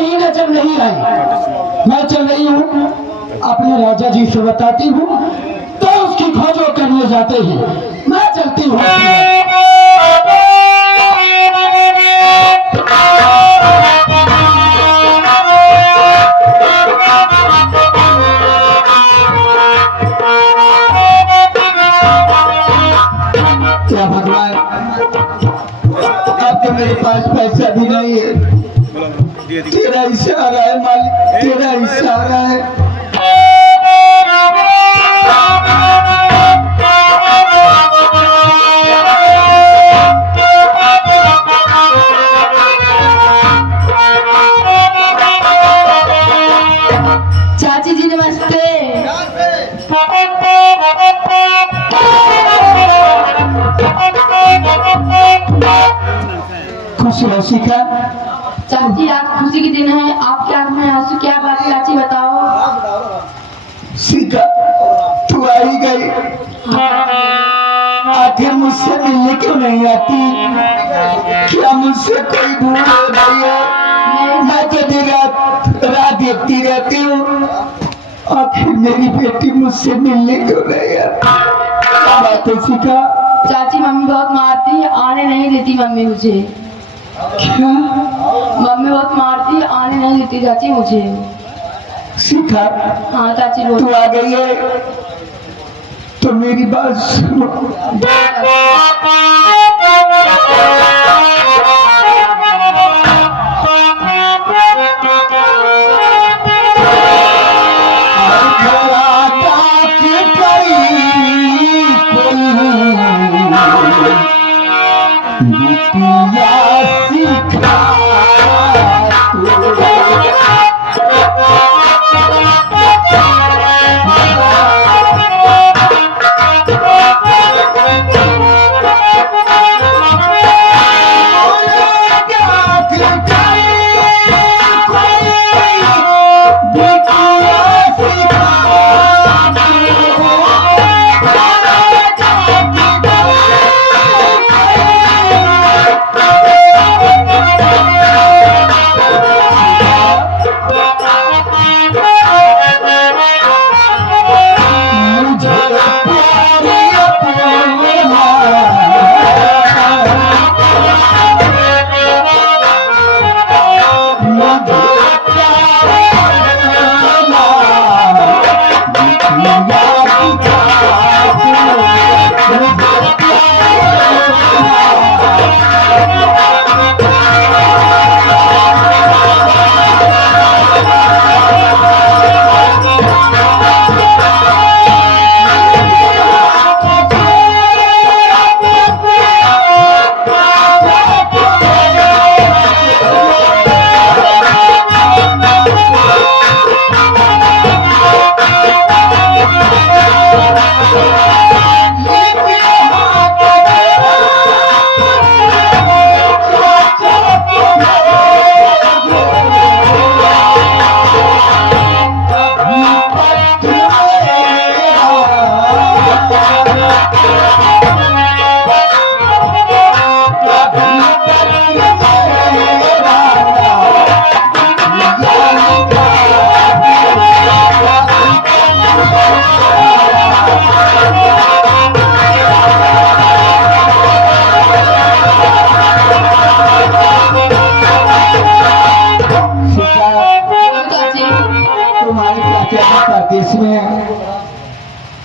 ही नजर नहीं आई। मैं चल रही हूँ अपने राजा जी से बताती हूँ तो उसकी खोजो करने जाते हैं। मैं चलती हूँ। क्या भगवान, अब तो मेरे पास पैसा भी नहीं है। तेरा इशारा है मालिक, तेरा इशारा है। चाची जी नमस्ते। खुश रहो शिखा। चाची आज खुशी के दिन है, आपके आंख में आंसू, क्या बात है चाची बताओ। शिखा तू आई गई, आखिर मुझसे मिलने क्यों नहीं आती? क्या मुझसे कोई भूल हो गई है? मैं तो दिन रात देखती रहती हूँ, आखिर मेरी बेटी मुझसे मिलने क्यों नहीं आती? क्या बात है शिखा? चाची मम्मी बहुत मारती है, आने नहीं देती मम्मी मुझे। क्या मम्मी बहुत मारती है, आने नहीं देती चाची मुझे। शिखा हाँ चाची तू बोलो। आ गई है तो मेरी बात सुनो।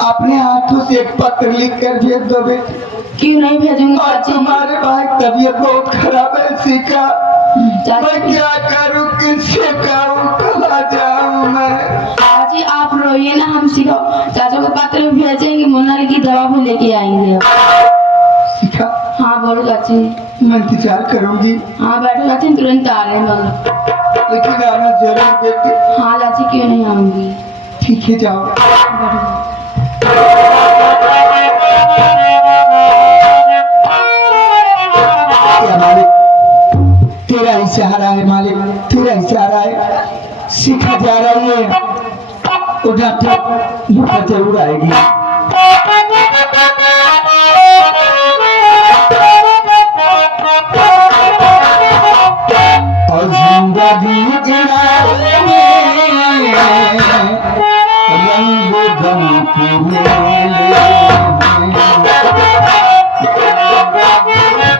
अपने हाथों से एक पत्र लिख कर भेज दो बेटी। क्यों नहीं भेजूंगी और चाची? तुम्हारे भाई तबीयत बहुत खराब है शिखा। मैं क्या करूं, किससे कहूं, कहाँ जाऊं मैं? चाची आप रोइए ना, हम चाचा को पत्र भी भेजेंगे, मुन्ना की दवा भी लेके आएंगे। शिखा हाँ बोलो चाची। मैं इंतजार करूंगी। हाँ बैठो चाची, तुरंत आ रहे हैं हम लोग। लेकिन आना जरूर बेटी। हाँ चाची क्यों नहीं आऊंगी। ठीक है जाओ। मालिक तेरा ही सहारा है, मालिक तेरा ही सहारा है। शिखा जा रही है, उठाते धूप जरूर आएगी। और जिंदगी जिलाने रंग गम के मेले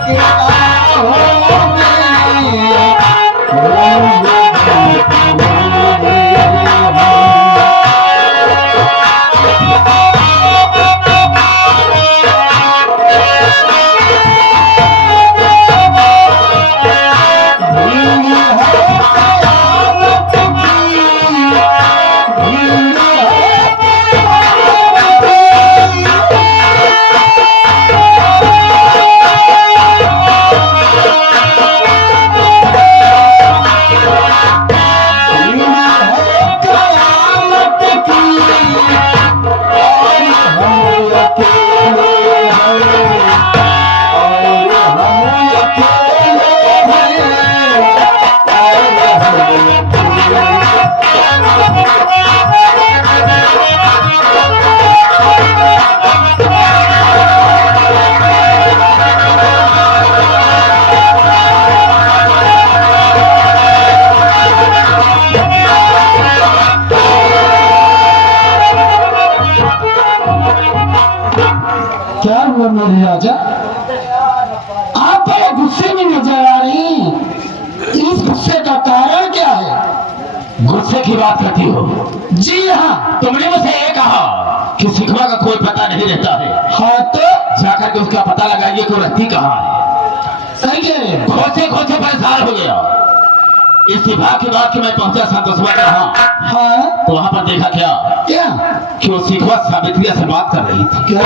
के आओ में रंग गम के मेले। क्या हुआ मेरे राजा, आप बड़े गुस्से में नजर आ रही। इस गुस्से का कारण क्या है? गुस्से की बात करती हो? जी हाँ। तुमने मुझे ये कहा कि शिकवा का कोई पता नहीं रहता है। हाँ तो जाकर के उसका पता लगाइए कि वो रहती कहाँ है। सही कह रहे हैं। खोजे खोजे परेशान हो गया। इस विभाग के बाद कि मैं पहुंचा संतोषवा के वहाँ, हाँ तो वहाँ पर देखा क्या क्या कि वो शिकवा सावित्रिया से बात कर रही थी। क्या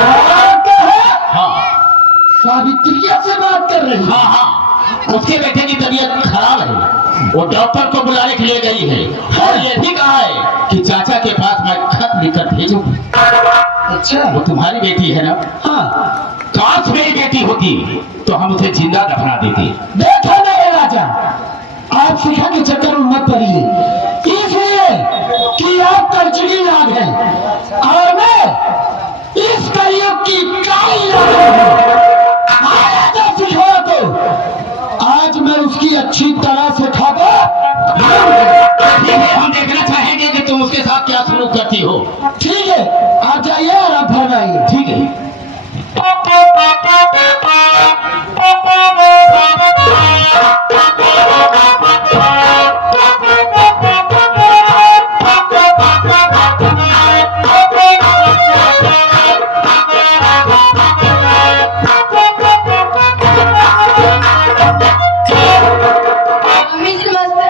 कहा? हाँ सावित्रिया से बात कर रही? हाँ हाँ, उसके बेटे की तबीयत खराब है, वो डॉक्टर को बुलाने के लिए गई है और ये भी कहा है कि चाचा के पास मैं खत लिखकर भेजूंगी। अच्छा वो तुम्हारी बेटी है ना? हाँ। काश मेरी बेटी होती तो हम उसे जिंदा दफना देते। देखो मेरे राजा, आप शिखा के चक्कर में मत पड़िए, इसलिए कि आप कर्जगी लाग हैं और मैं इस कलयुग की काली लाग हूं। आया था शिखा तो आज मैं उसकी अच्छी तरह से खबर ठीक है, हम देखना चाहेंगे कि तुम उसके साथ क्या सलूक करती हो। ठीक है, आप जाइए और आप फरमाइए। ठीक है। मम्मी जी नमस्ते।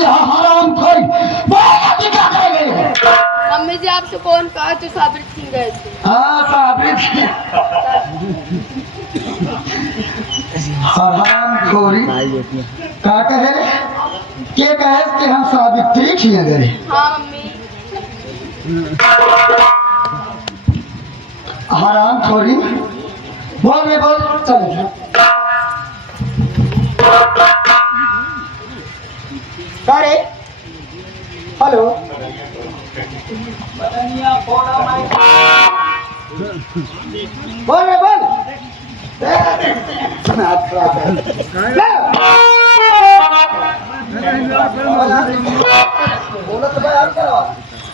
ये हराम खोरी बोल क्या करेंगे? मम्मी जी आपसे कौन कहा जो साबिर सिंह गए थे? हाँ साबिर हराम खोरी का कहे के कहे कि हम साबित ठीक ही गए। हाँ मम्मी। हराम खोरी बोल रे बोल चल अरे हेलो बोल रे बोल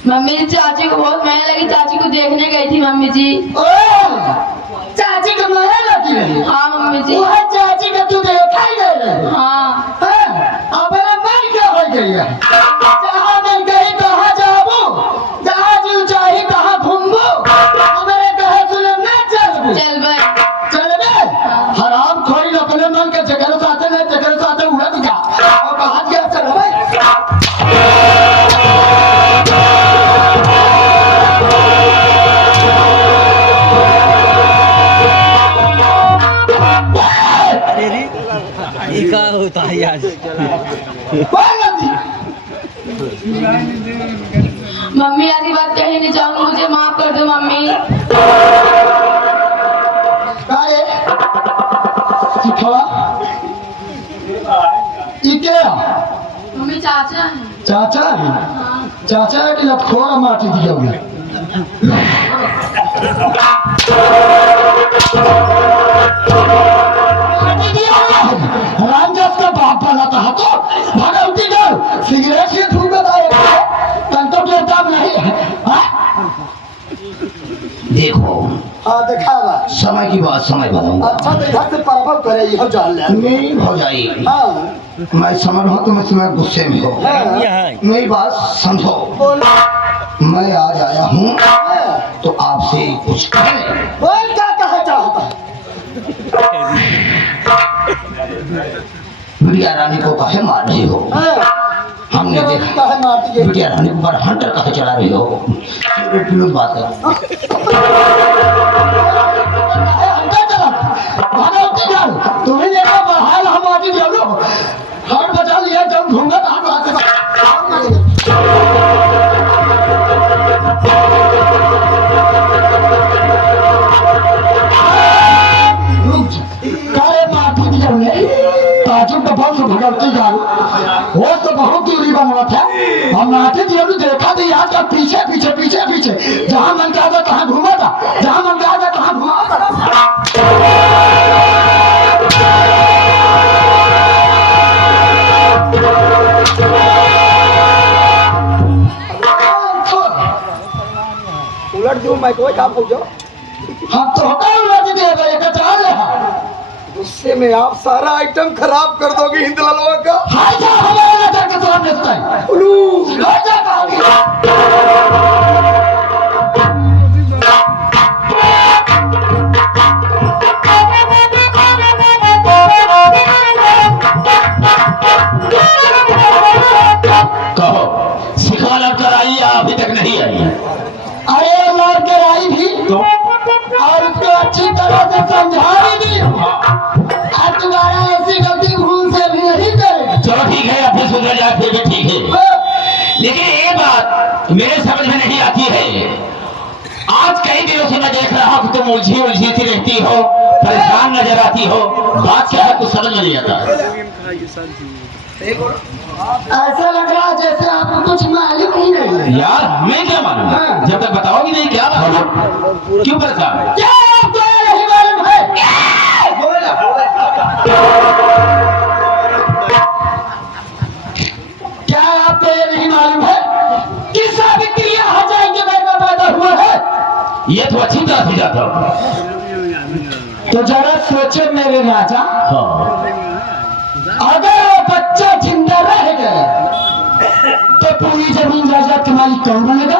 मम्मी जी चाची को बहुत माया लगी, चाची को देखने गई थी मम्मी जी। चाची को माया लगी रही? हाँ मम्मी जी। वह चाची को तू देखा ही नहीं? हाँ। अपना मन क्या हो गई है? जहाँ मैं गई तहाँ जाबू, जहाँ जीव चाही तहाँ घूमबू, मेरे कहे सुने न चलबू। चल भाई चल बे हराम खोरी अपने मन के जगह साथे नहीं जगह साथे उड़त जा और कहा गया चल भाई। क्या होता है यार? मम्मी ऐसी बात कहीं नहीं चाहूंगी, मुझे माफ कर दो मम्मी। मम्मी चाचा है। चाचा है? हाँ। चाचा है कि लतखोरा माटी दिया हुआ? रामदास का बाप बना था तो भगवती डर सिगरेट से धूपत आएगा तंत्र देवता नहीं है। देखो हाँ दिखावा समय की बात समय बताऊंगा। अच्छा तो इधर से परबल करे यह जान ले मेरी भौजाई हाँ मैं समझ रहा हूँ तुम इसमें गुस्से में हो। मेरी बात समझो। मैं आज आया हूँ तो आपसे कुछ कहे। बोल क्या कहा चाहता? बिटिया रानी को काहे मार रही हो? हमने देखा काहे मारती है? बिटिया रानी पर हंटर काहे चला रही हो? बात है तुम्हें देखा बहाल हमारी जलो हाथ बचा लिया जब घूंगा भगवती जान वो तो बहुत दूरी बना था। हम नाथे जी देखा थी याद का पीछे पीछे पीछे पीछे जहाँ मन कहा था कहाँ घूमा था, जहाँ मन कहा था कहाँ घुमा था। उलट दूं मैं कोई काम पूछो हम तो होता उलट दे भाई का चाल है गुस्से में आप सारा आइटम खराब कर दोगे हिंदलालवा का। हाय जा हमारे ना जाके तो हम देखता है उलू हाय जा कहोगे कहो सिखा लड़कर आई या अभी तक नहीं आई? अरे लड़कर आई भी तो और उसको अच्छी तरह से समझा भी दी और तुम्हारा ऐसी गलती भूल से भी नहीं करे। चलो ठीक है अभी सुधर जाए फिर भी ठीक है। लेकिन ये बात मेरे समझ में नहीं आती है। आज कई दिनों से मैं देख रहा हूँ कि तुम उलझी उलझी सी रहती हो, परेशान नजर आती हो। बात क्या है कुछ समझ में नहीं आता। ऐसा लग रहा है जैसे आपको कुछ मालूम ही नहीं है। यार हमें क्या मालूम है? जब तक बताओगी नहीं क्या मालूम? क्यों परेशान है? क्या आपको नहीं मालूम है? क्या आपको ये नहीं मालूम है कि सावित्री यहाँ जाएंगे बेटा पैदा हुआ है? ये तो अच्छी तरह से जाता हूँ। तो जरा सोचे मेरे राजा, हाँ अगर वो बच्चा जिंदा रह गया तो पूरी जमीन राजा तुम्हारी कौन बनेगा?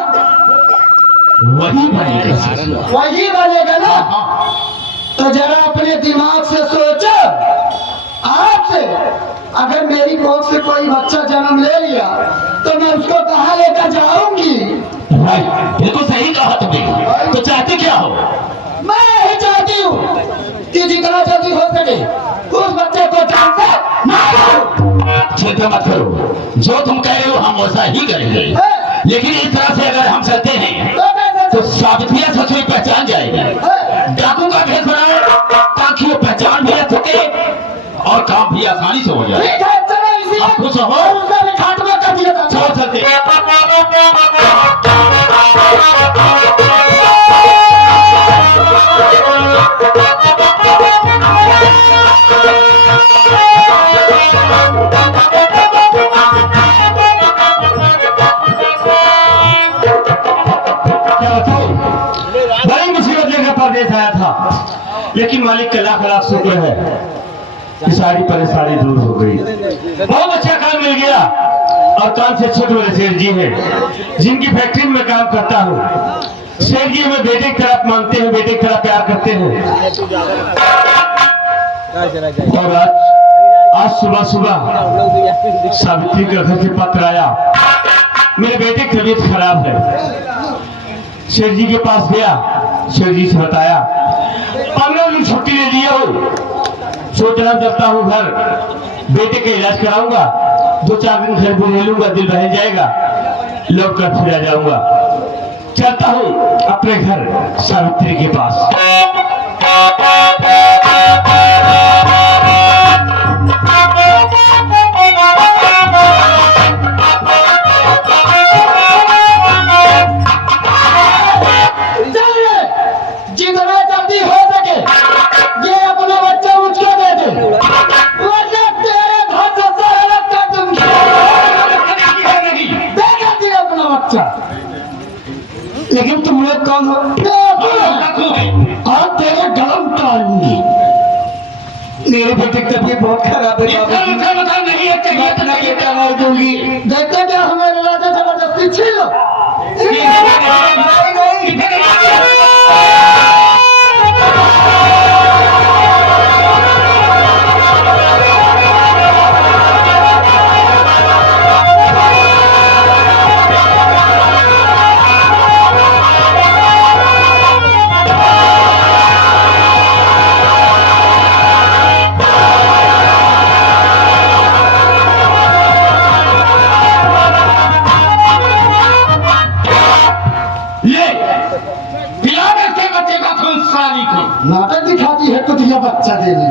वही बनेगा। वही बनेगा ना। तो जरा अपने दिमाग से सोचो, आपसे अगर मेरी कोख से कोई बच्चा जन्म ले लिया तो मैं उसको कहाँ लेकर जाऊंगी? भाई बिल्कुल सही कहा तुमने। तो चाहते क्या हो? मैं यही चाहती हूँ कि जितना जल्दी हो सके उस बच्चे को जान से मारो। चिंता मत करो, जो तुम कह रहे हो हम वैसा ही करेंगे। लेकिन इस तरह से अगर हम चलते हैं तो सावित्रिया ससुरी पहचान जाएगी। डाकू का भेष बनाओ ताकि वो पहचान भी रख सके और काम भी आसानी से हो जाए। ठीक है, चलो इसी आप खुश हो? उसका भी खात्मा कर दिया था। चलो चलते हैं। बड़ी मुसीबत लेकर परदेश आया था, लेकिन मालिक का लाख लाख शुक्र है कि सारी परेशानी दूर हो गई। बहुत अच्छा काम मिल गया और काम से छोटे बड़े सेठ जी हैं जिनकी फैक्ट्री में काम करता हूँ। सेठ जी हमें बेटे की तरफ मानते हैं, बेटे की तरफ प्यार करते हैं। और आज सुबह सुबह सावित्री के घर से पत्र आया, मेरे बेटे की तबीयत खराब है। शेर जी के पास गया, शेर जी से बताया 15 दिन छुट्टी ले लिया हूँ, सोच रहा चलता हूँ घर, बेटे का इलाज कराऊंगा, 2-4 दिन घर भी ले लूंगा, दिल बहल जाएगा, लौट कर फिर आ जाऊंगा। चलता हूँ अपने घर सावित्री के पास। जितना जल्दी हो सके ये अपना बच्चा मुझको दे दे, वरना तेरे घर से सारा अलग कर दूंगी। दे दे अपना बच्चा। लेकिन तुम लोग कौन हो? और तेरे गलम टालूंगी। मेरे बेटे की तबीयत बहुत खराब है, नहीं है मैं अपना बेटा मार दूंगी। देखते क्या हमें लाते जबरदस्ती छीन लो। नाटक दिखाती है कुछ ये बच्चा देने।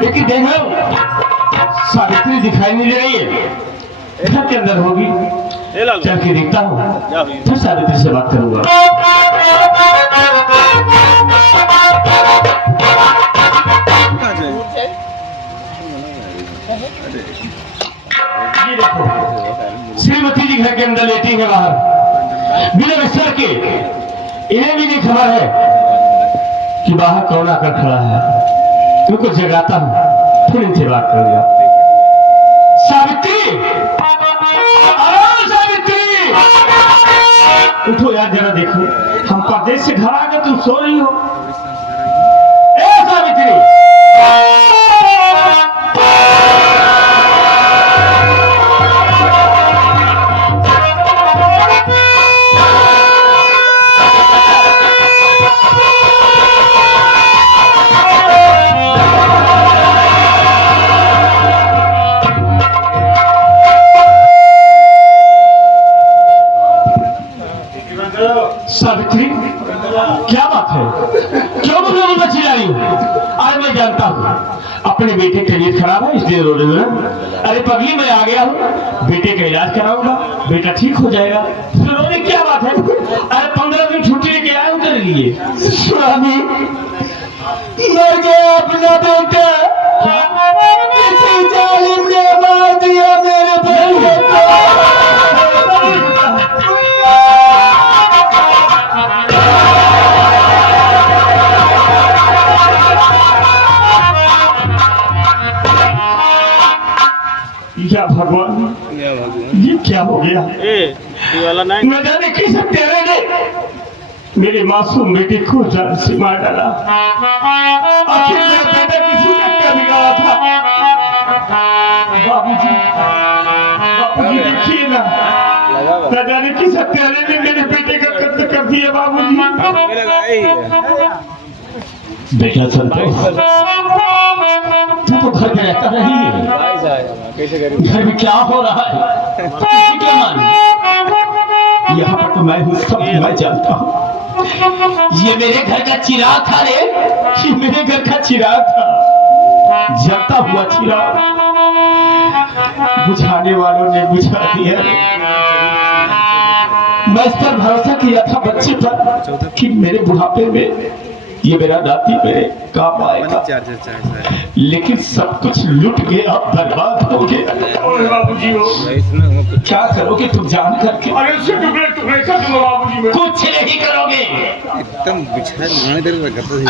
लेकिन देख लो सावित्री दिखाई नहीं दे रही है, घर के अंदर होगी। चल के देखता हूँ, फिर सावित्री से बात करूंगा। ये देखो श्रीमती जी घर के अंदर लेटी है बाहर बिना बिस्तर के। इन्हें भी नहीं खबर है कि बाहर कौन आकर खड़ा है। उनको जगाता हूँ, फिर इनसे बात करूंगा। सावित्री, सावित्री, उठो यार जरा देखो, हम परदेश से घर आ गए, तुम सो रही हो। ए सावित्री, मैं जानता हूँ अपने बेटे की तबीयत खराब है इसलिए रो रहे हो। अरे पगली मैं आ गया हूँ, बेटे का इलाज कराऊंगा, बेटा ठीक हो जाएगा। फिर रोने क्या बात है? अरे 15 दिन छुट्टी लेके आए हूँ तेरे लिए। स्वामी मर गया अपना बेटा, किसी जालिम ने मार दिया मेरे बेटे को। क्या भगवान, ये क्या हो गया? न जाने किस तेरे ने मेरे मासूम बेटे को जान से मार डाला। आखिर मेरा बेटा किसी ने क्या बिगाड़ा था? बाबूजी, बाबूजी देखिए ना, न जाने किस हत्यारे ने मेरे बेटे का कत्ल कर दिया। बाबूजी, बेटा संतोष, तू तो घर में रहता नहीं है, घर में क्या हो रहा है तुझे क्या मालूम? यहाँ पर तो मैं हूँ, सब मैं जानता हूँ। ये मेरे घर का चिराग था रे, ये मेरे घर का चिराग था, जलता हुआ चिराग बुझाने वालों ने बुझा दिया। मैं इस पर भरोसा किया था बच्चे पर कि मेरे बुढ़ापे में ये मेरा नाती मेरे काम आएगा, लेकिन सब कुछ लुट गया, बर्बाद हो गया। बाबूजी क्या करोगे तुम जान करके? अरे उससे टुकड़े टुकड़े कर दूंगा बाबूजी मैं। कुछ नहीं करोगे, एकदम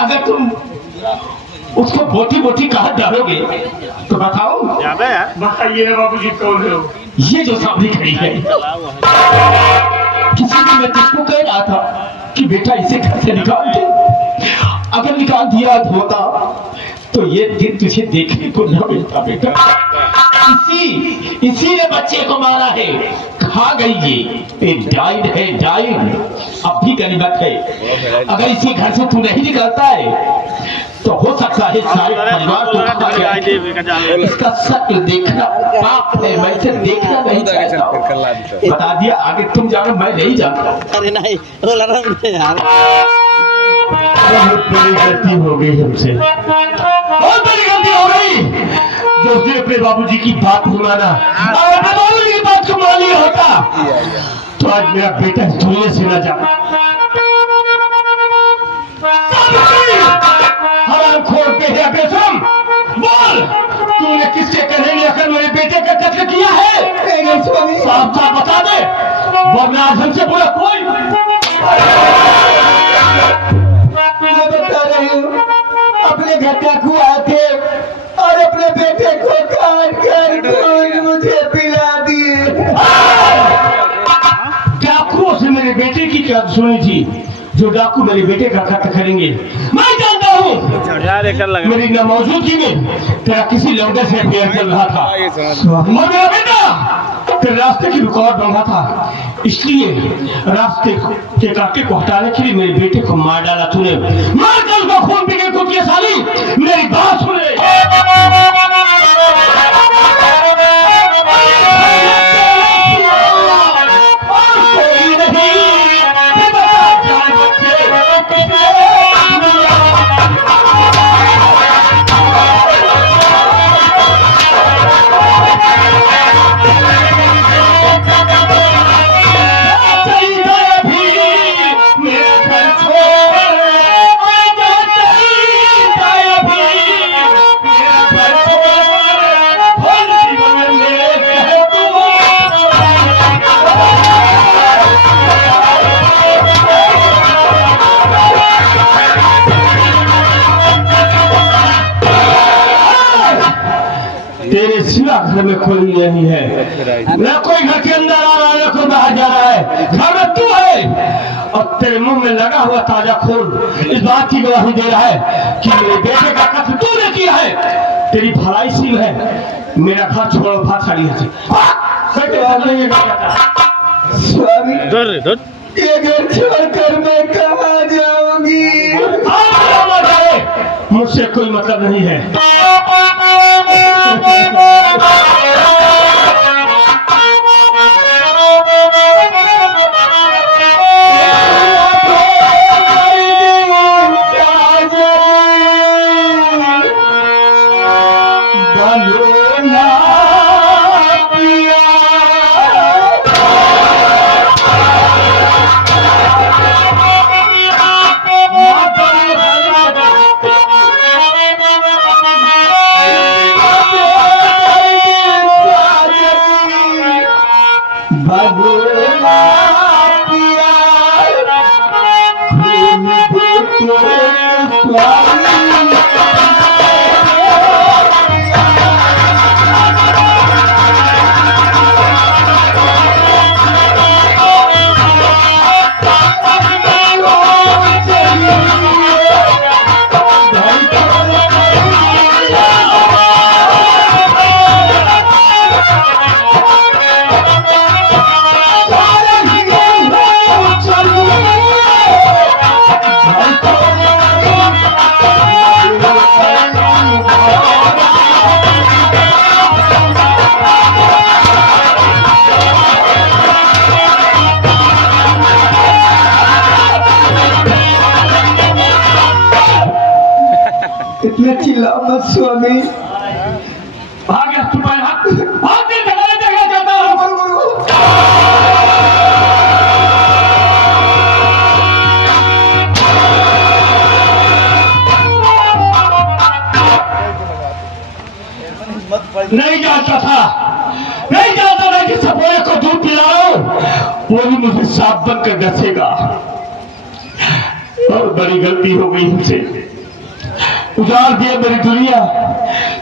अगर तुम उसको बोटी बोटी कहा डालोगे तो बताओ। बताइए ना बाबूजी कौन है? ये जो सामने खड़ी है, किसी ने मैं तुझको कह रहा था कि बेटा इसे घर से निकाल दे, अगर निकाल दिया होता तो ये दिन तुझे देखने को न मिलता बेटा। इसी ने बच्चे को मारा है, खा गई ये डाइड है, डाइड अब भी गनीमत है। अगर इसी घर से तू नहीं निकलता है तो हो सकता है सारे परिवार को खा गया। इसका शक्ल देखना पाप है, मैं इसे देखना नहीं चाहता हूं। बता दिया, आगे तुम जानो, मैं नहीं जानता। अरे नहीं यार, बहुत बड़ी गलती हो गई हमसे, बहुत बड़ी गलती हो गई जो उसने अपने बाबूजी की बात नहीं माना। अगर मैं बाबूजी की बात को मान लिया होता तो आज मेरा बेटा इस दुनिया से न जाता। हराम खोर पे है बेशरम, बोल तूने किसके कहने लेकर मेरे बेटे का कत्ल किया है? साफ साफ बता दे, वरना आज हमसे बोला कोई। मैं बता रही हूँ, अपने घर डाकू आए थे और अपने बेटे को काट कर दूध मुझे पिला दिए। डाकुओं से मेरे बेटे की क्या सुनी थी जो डाकू मेरे बेटे का कत्ल करेंगे? मैं जानता हूँ मेरी न मौजूदगी में तेरा किसी लौंडे से अफेयर चल रहा था और मेरा बेटा तेरे रास्ते की रुकावट बन रहा था, इसलिए रास्ते के कांटे को हटाने के लिए मेरे बेटे को मार डाला तूने। मार कर उसका खून पी के कुतिया साली, मेरी बात सुने। तेरे सिवा घर में कोई नहीं है, न कोई घर के अंदर आ रहा है, न कोई बाहर जा रहा है। घर में तू है और तेरे मुंह में लगा हुआ ताजा खून इस बात की गवाही दे रहा है कि मेरे बेटे का कत्ल तूने किया है। तेरी भलाई सी है, मेरा घर छोड़ो, भाग साड़ी है। स्वामी, ये घर छोड़कर मैं कहाँ जाऊंगी? मुझसे कोई मतलब नहीं है। चिल्ला मत स्वामी। भाग गया तू पहले हाथ हाथ दे जगह जाता हूँ। गुरु गुरु नहीं जानता था कि सपोरे को दूध पिलाओ वो भी मुझे सांप बनकर डसेगा। और बड़ी गलती हो गई मुझसे, उजाड़ दिया मेरी दुनिया,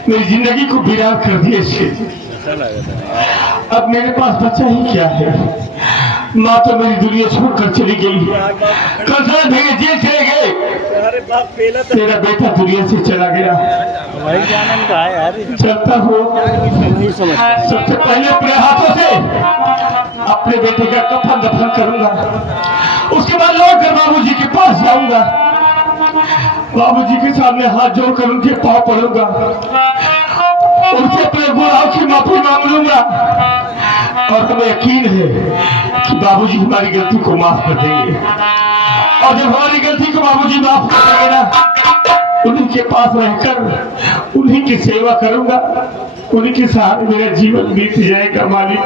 मेरी जिंदगी को वीरान कर दिया इससे। अब मेरे पास बचा ही क्या है? माँ तो मेरी दुनिया छोड़कर चली गई, कंसाल भेगे जेल चले गए, तेरा बेटा दुनिया से चला गया। चलता हो सबसे पहले अपने हाथों से अपने बेटे का कफन दफन करूंगा, उसके बाद लौट कर बाबूजी के पास जाऊंगा, बाबूजी के सामने हाथ जोड़कर उनके पाँव पड़ूंगा, उनसे अपने गुनाहों की माफी मांग लूंगा। और हमें यकीन है कि बाबूजी हमारी गलती को माफ कर देंगे। और जब हमारी गलती को बाबूजी माफ कर देंगे ना, उन्हीं के पास रहकर उन्हीं की सेवा करूंगा, उन्हीं के साथ मेरा जीवन बीत जाएगा मालिक।